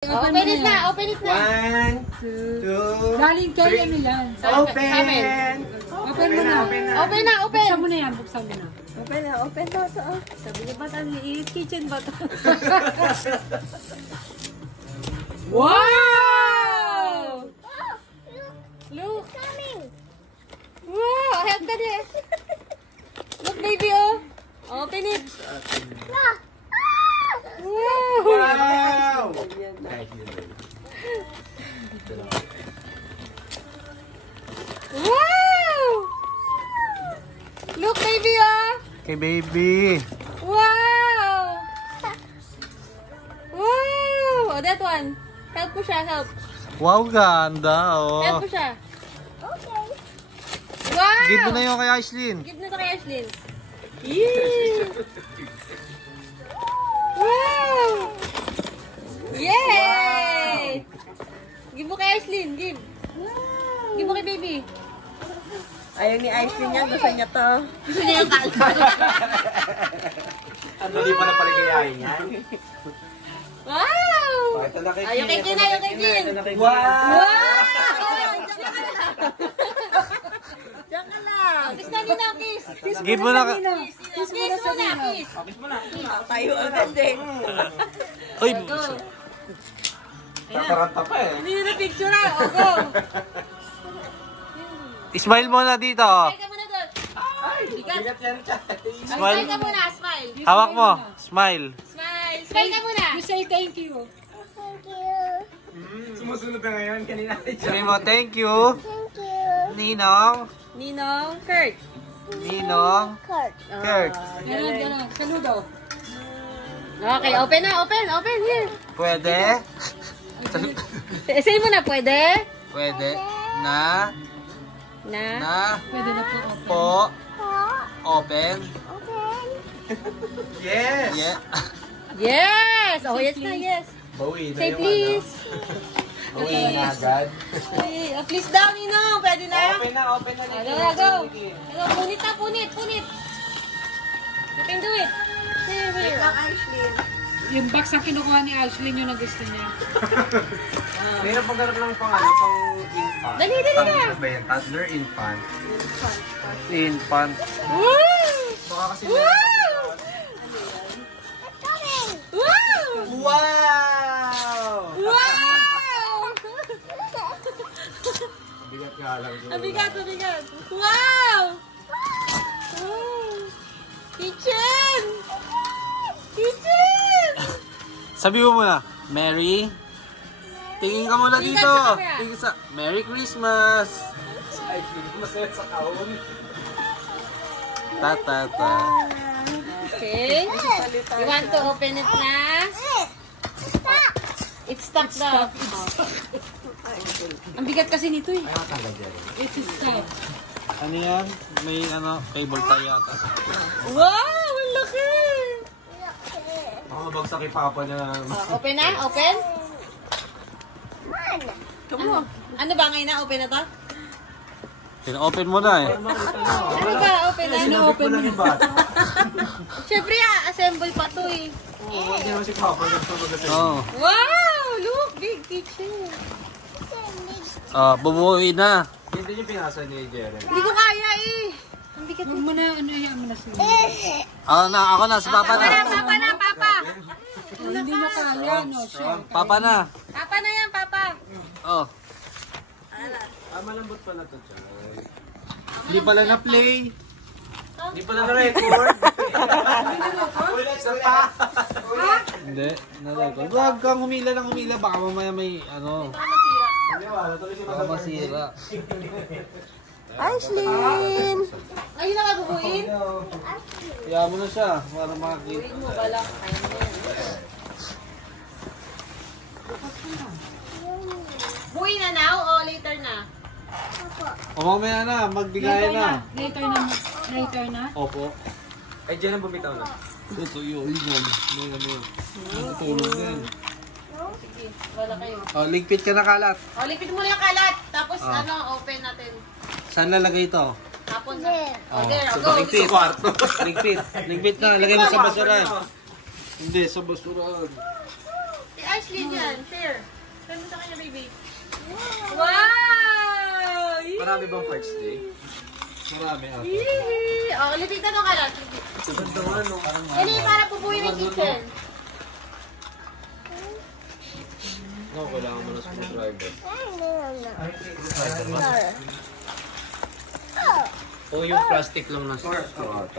Open it na, open it na. 1, 2, Galing kay Milan. Open! Open mo na. Open na, open. Buksan mo na yan, buksan mo na. Open na, open to. Sabi niya, ba't ang liit? Kitchen ba to? Wow! Look. Coming. Wow, help ka din. Look, baby, oh. Open it. Wow. Wow! Wow! Look, baby, oh. Okay, baby. Wow! Wow! Oh, that one. Help ko siya, help. Wow, ganda, Help oh. ko siya. Okay. Wow! Give mo na yung kay Aislinn. Give na to kay Aislinn. Yee! Wow! Yay! Give mo kay Aislinn, give. Give mo kay baby. Ayaw ni Aislinn niya, gusto niya to. Gusto niya yung kalkal. Ano, di pa na paligayahin yan? Wow! Ayaw kay Jin, ayaw kay Jin. Wow! Diyan ka lang. Kiss na nina, kiss. Give mo na ka... Kiss muna, kiss. Tayo agad eh. Uy! Go. Tataranta pa eh. Hindi na picture ah. O, go. Smile mo na dito. Smile ka muna doon. Bigat. Smile. Smile ka muna, smile. Hawak mo. Smile. Smile. Smile ka muna. You say thank you. Sumusunod na ngayon. Kanina. Sabi mo, thank you. Ninong. Ninong, Kurt. Ninong. Kurt. Ganon, ganon. Saludo. Okay, open na, open, open, here. Pwede. Say mo na, pwede? Pwede. Na. Pwede na po open. Po. Open. Yes. Yeah. Yes! Oh, yes na, yes. Bawi Say please. Bawi na agad. Ay, please daw, Ninong. Pwede na? Open na, open na. Go, go. Go, punit na, punit, punit. You can do it. Here, Wait here. lang, Aislinn. Yung box na kinukuha ni Aislinn yun ang gusto niya. Meron pag ganap lang pang infant. Dali, dali na. Ano ba yan? Toddler, infant. Infant. Woo! Baka kasi Woo! Wow! wow! Wow! Bigat nga lang. Ang bigat, ang bigat. Wow! Wow! Kitchen! Kitchen! Sabi mo muna, Mary. Tingin ka muna Tingin dito. ka sa camera. Tingin sa Merry Christmas. Ay, masaya sa kaon. Ta-ta-ta. Okay. You want to open it na? It's stuck daw. Ang bigat kasi nito eh. Ay, matanggal dyan. It's stuff. Ano yan? May cable tie yata. Wow! Ang laki! Baka mabagsak kay Papa na. Open na? Open? Ano ba ngayon na? Open na to? Pina-open mo na eh. Ano ba? Open na? Open mo na. Siyempre, assemble pa to eh. Hindi naman si Papa. Oo. Wow! Look! Big kitchen. Bumuwi na. Hindi yung pinasa ni Jeren. Hindi ko kaya eh. Ang bigat Huwag mo na, ano yan mo na sila. Ako na, si Papa Papa na, na. papa na, papa! Hindi na kaya, no? Sure. Papa na. Papa na yan, papa! Oh. Malambot pala to, Chay. Hindi pala na-play. Hindi pala na-record. Hindi, na-record. Huwag kang humila ng humila. Baka mamaya may ano. Baka masira. Aislinn! Ayun na kabubuin? Kaya mo na siya para makakita. Bubuin mo, bala. Ayaw mo yan. Buuin na now o later na? O mamaya na, magbigay na. Later na. Later na. Opo. Ay, dyan ang bumitaw na. Ito yun, yun. May ano. Natulog na yan. Sige, wala kayo. O, ligpit ka na kalat. O, lipit mo na yung kalat. Tapos open natin. Saan lalagay ito? Tapon sa... O, there, o, Sa go. ligpit. Sa kwarto. Ligpit. Ligpit na, lagay mo sa basuran. Hindi, sa basuran. Ay, Jocelyn yan. Share. Share mo sa kanya, baby. Wow! Marami bang first day? Marami ako. Yee! Oh, lipitan mo ka lang. Ganda nga, no? Yan yung para pupuin ng kitchen. No, kailangan mo na screwdriver. O yung plastic lang na screw ata.